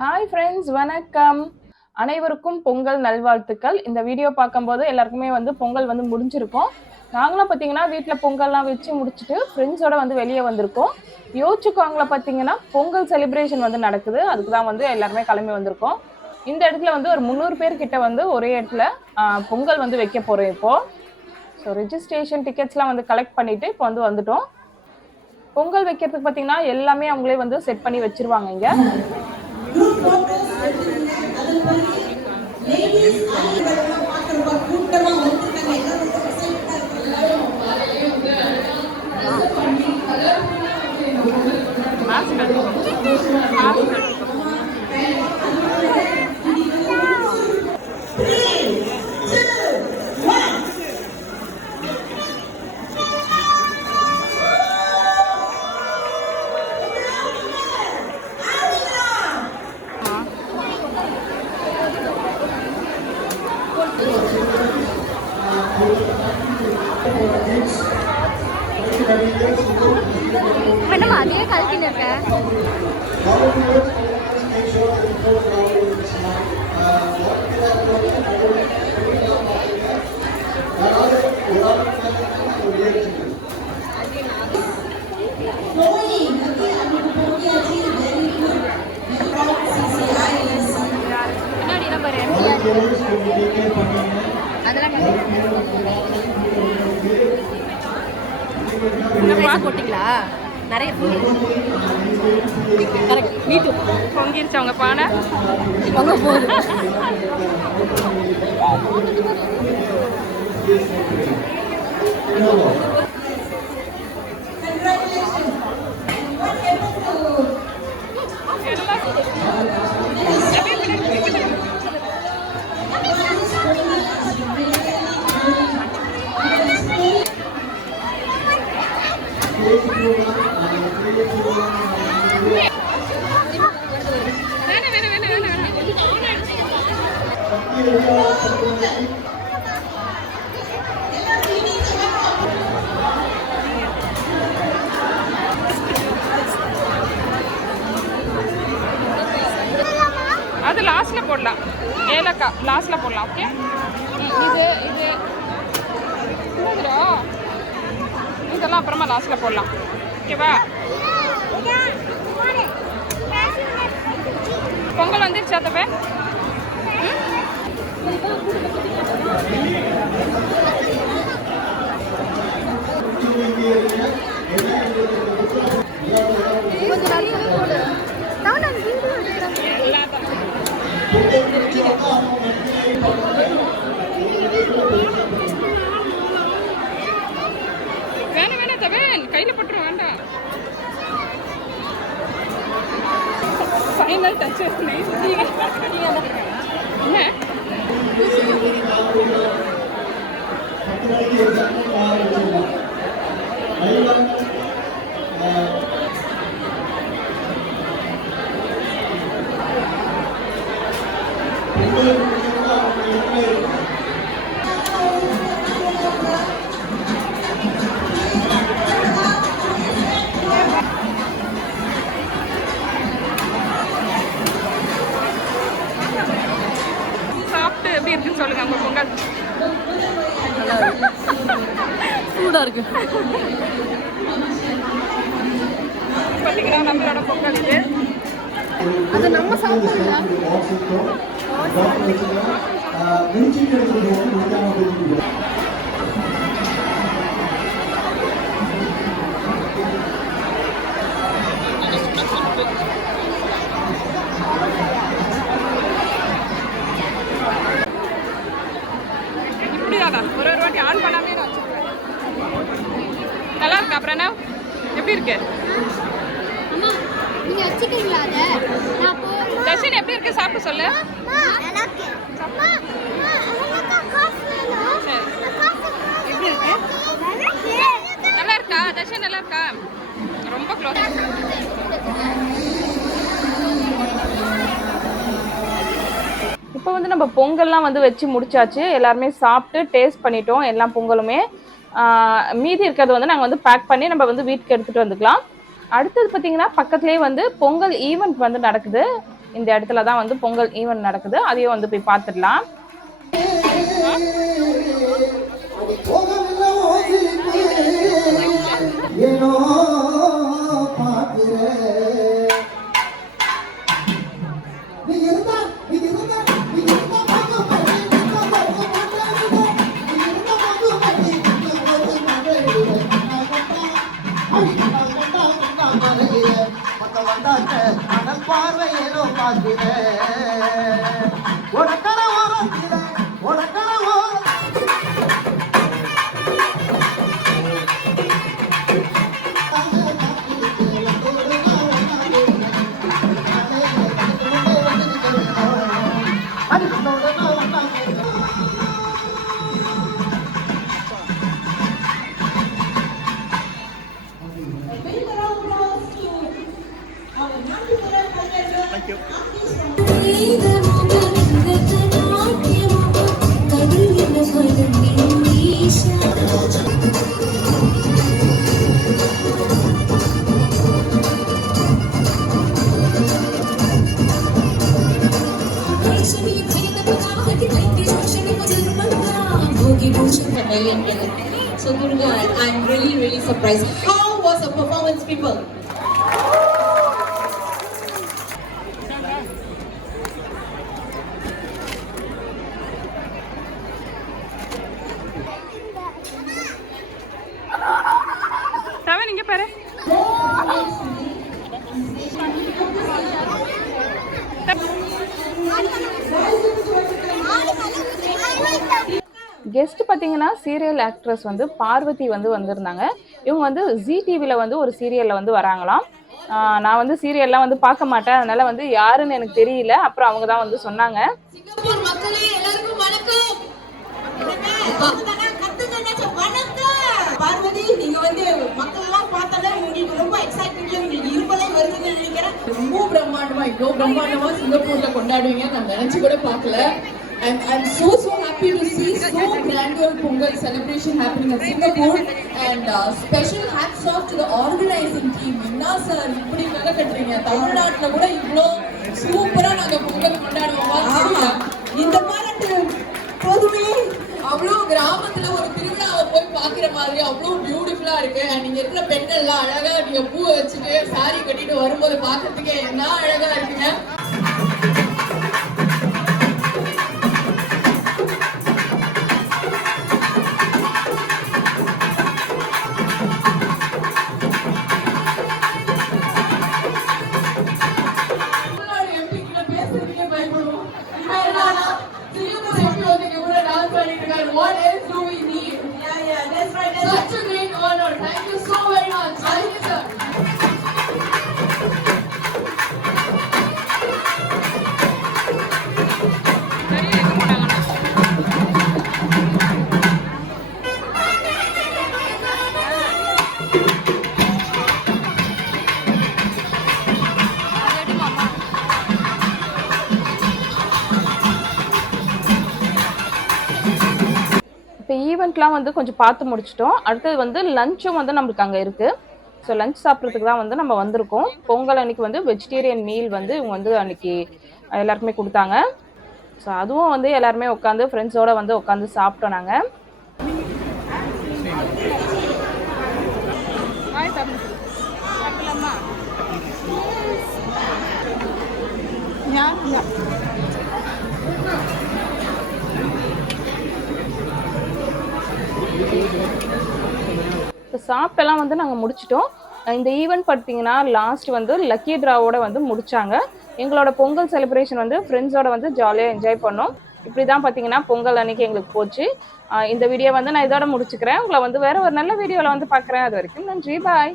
Hi friends, வணக்கம். அனைவருக்கும் பொங்கல் நல்வாழ்த்துக்கள். இந்த வீடியோ பார்க்கும்போது எல்லாருக்குமே பொங்கல் முடிஞ்சிருக்கும். நாங்களும் பார்த்தீங்கன்னா வீட்டில் பொங்கல்லாம் வச்சு முடிச்சுட்டு ஃப்ரெண்ட்ஸோட வெளியே வந்திருக்கோம். யோசிச்சுக்கோங்கள பார்த்தீங்கன்னா பொங்கல் செலிப்ரேஷன் நடக்குது. அதுக்கு தான் எல்லாருமே கிளம்பி வந்திருக்கோம். இந்த இடத்துல ஒரு 300 பேர் கிட்ட ஒரே இடத்துல பொங்கல் வைக்க போகிறோம் இப்போது. ஸோ ரெஜிஸ்ட்ரேஷன் டிக்கெட்ஸ்லாம் கலெக்ட் பண்ணிவிட்டு இப்போ வந்துட்டோம். பொங்கல் வைக்கிறதுக்கு பார்த்தீங்கன்னா எல்லாமே அவங்களே செட் பண்ணி வச்சுருவாங்க இங்கே. மேடம் அதே கலக்கின்னு இருக்க பின்னாடி நம்பர் அதெல்லாம் போட்டிங்களா? நிறைய கரெக்ட் வீட்டு பொங்கிருச்சு அவங்க பானை பொங்க போகுது. அது லாஸ்ட்ல போடலாம். ஏலக்காய் லாஸ்ட்ல போடலாம். ஓகே, இது இது இதெல்லாம் அப்புறமா லாஸ்ட்ல போடலாம். ஓகேவா? பொங்கல் வந்துருச்சா தப்ப? வேணாம் வேணாம் தவேன், கையில பட்டுரும், வேண்டாம். ஃபைனல் டச் சாப்பிட்டு எப்படி இருக்குன்னு சொல்லுங்க உங்க பொங்கல். சூடா இருக்கு. பார்த்தீங்கன்னா நம்மளோட பொங்கல் இது. அது நம்ம சாப்பிடலாம். இப்படியாதான் ஒரு வாட்டி ஆன் பண்ணாமே நான் வச்சுருவேன். நல்லா இருக்கு. அப்புறம் என்ன, எப்படி இருக்கு நீங்க வச்சுக்கிறீங்களா? அத நான் தர்ஷன் எப்படி இருக்கு சாப்பிட்டு சொல்லு. எப்படி இருக்கு? நல்லா இருக்கா தர்ஷன்? நல்லா இருக்கா? ரொம்ப க்ளோஸ். இப்போ நம்ம பொங்கல்லாம் வச்சு முடிச்சாச்சு. எல்லாருமே சாப்பிட்டு டேஸ்ட் பண்ணிட்டோம் எல்லா பொங்கலுமே. மீதி இருக்கிறது நாங்கள் பேக் பண்ணி நம்ம வீட்டுக்கு எடுத்துகிட்டு வந்துக்கலாம். அடுத்தது பார்த்தீங்கன்னா பக்கத்துலேயே பொங்கல் ஈவெண்ட் நடக்குது. இந்த இடத்துல தான் வந்து பொங்கல் ஈவெண்ட் நடக்குது. அதையும் வந்து போய் பார்த்துடலாம். So Durga, I'm really surprised. How was the performance, people? தவன் இங்க பாரு. கெஸ்ட் பார்த்தீங்கன்னா சீரியல் ஆக்ட்ரஸ் வந்து பார்வதி வந்து வந்திருந்தாங்க. இவங்க வந்து ஜி டிவியில் வந்து ஒரு சீரியலில் வந்து வராங்களாம். நான் வந்து சீரியல்லாம் வந்து பார்க்க மாட்டேன், அதனால வந்து யாருன்னு எனக்கு தெரியல. அப்புறம் அவங்க தான் வந்து சொன்னாங்க. பார்வதி, நீங்க வந்து மக்கள் எல்லாம் பார்த்தாலே உங்களுக்கு ரொம்ப எக்ஸைட்மெண்ட்ல உங்களுக்கு இருப்பதே வருதுன்னு நினைக்கிறேன். ரொம்ப பிரம்மாண்டமா இவ்வளோ பிரம்மாண்டமா சிங்கப்பூர்ல கொண்டாடுவீங்க நான் நினைச்சு கூட பார்க்கல. And I'm so happy to see so grandeur Pongal celebration happening at Singapore. And special hats off to the organizing team. Enna sir, இப்படி நல்லா கட்டுறீங்க. தமிழ்நாட்டுல கூட இவ்வளோ சூப்பரா நாங்க பொங்கல் கொண்டாடுவோமா? இந்த பாராட்டு போதுமே. அவ்வளோ கிராமத்துல ஒரு திருவிழாவை போய் பாக்குற மாதிரி அவ்வளோ பியூட்டிஃபுல்லா இருக்கு. அண்ட் நீங்க இருக்கிற பெண்கள்லாம் அழகா நீங்க பூ வச்சுட்டு சாரி கட்டிட்டு வரும்போது பாக்குறதுக்கு என்ன அழகா இருக்குங்க. What else do we need? Yeah, that's right. Such a great honor. Thank you so very much. Thank you, sir. இப்போ ஈவெண்ட்லாம் வந்து கொஞ்சம் பார்த்து முடிச்சிட்டோம். அடுத்தது வந்து லஞ்சும் வந்து நம்மளுக்கு அங்கே இருக்குது. ஸோ லஞ்ச் சாப்பிட்றதுக்கு தான் வந்து நம்ம வந்திருக்கோம். பொங்கல் அன்றைக்கி வந்து வெஜிடேரியன் மீல் வந்து இவங்க வந்து அன்றைக்கி எல்லாருக்குமே கொடுத்தாங்க. ஸோ அதுவும் வந்து எல்லாருமே உட்காந்து ஃப்ரெண்ட்ஸோடு வந்து உட்காந்து சாப்பிட்டோம் நாங்கள். இப்போ சாப்பிட்டெல்லாம் வந்து நாங்கள் முடிச்சிட்டோம். இந்த ஈவெண்ட் பார்த்தீங்கன்னா லாஸ்ட் வந்து லக்கி ட்ராவோட வந்து முடித்தாங்க. எங்களோட பொங்கல் செலிப்ரேஷன் வந்து ஃப்ரெண்ட்ஸோட வந்து ஜாலியாக என்ஜாய் பண்ணோம். இப்படி தான் பார்த்தீங்கன்னா பொங்கல் அன்றைக்கி எங்களுக்கு போச்சு. இந்த வீடியோ வந்து நான் இதோட முடிச்சுக்கிறேன். உங்களை வந்து வேறு ஒரு நல்ல வீடியோவில் வந்து பார்க்குறேன். அது வரைக்கும் நன்றி, பாய்.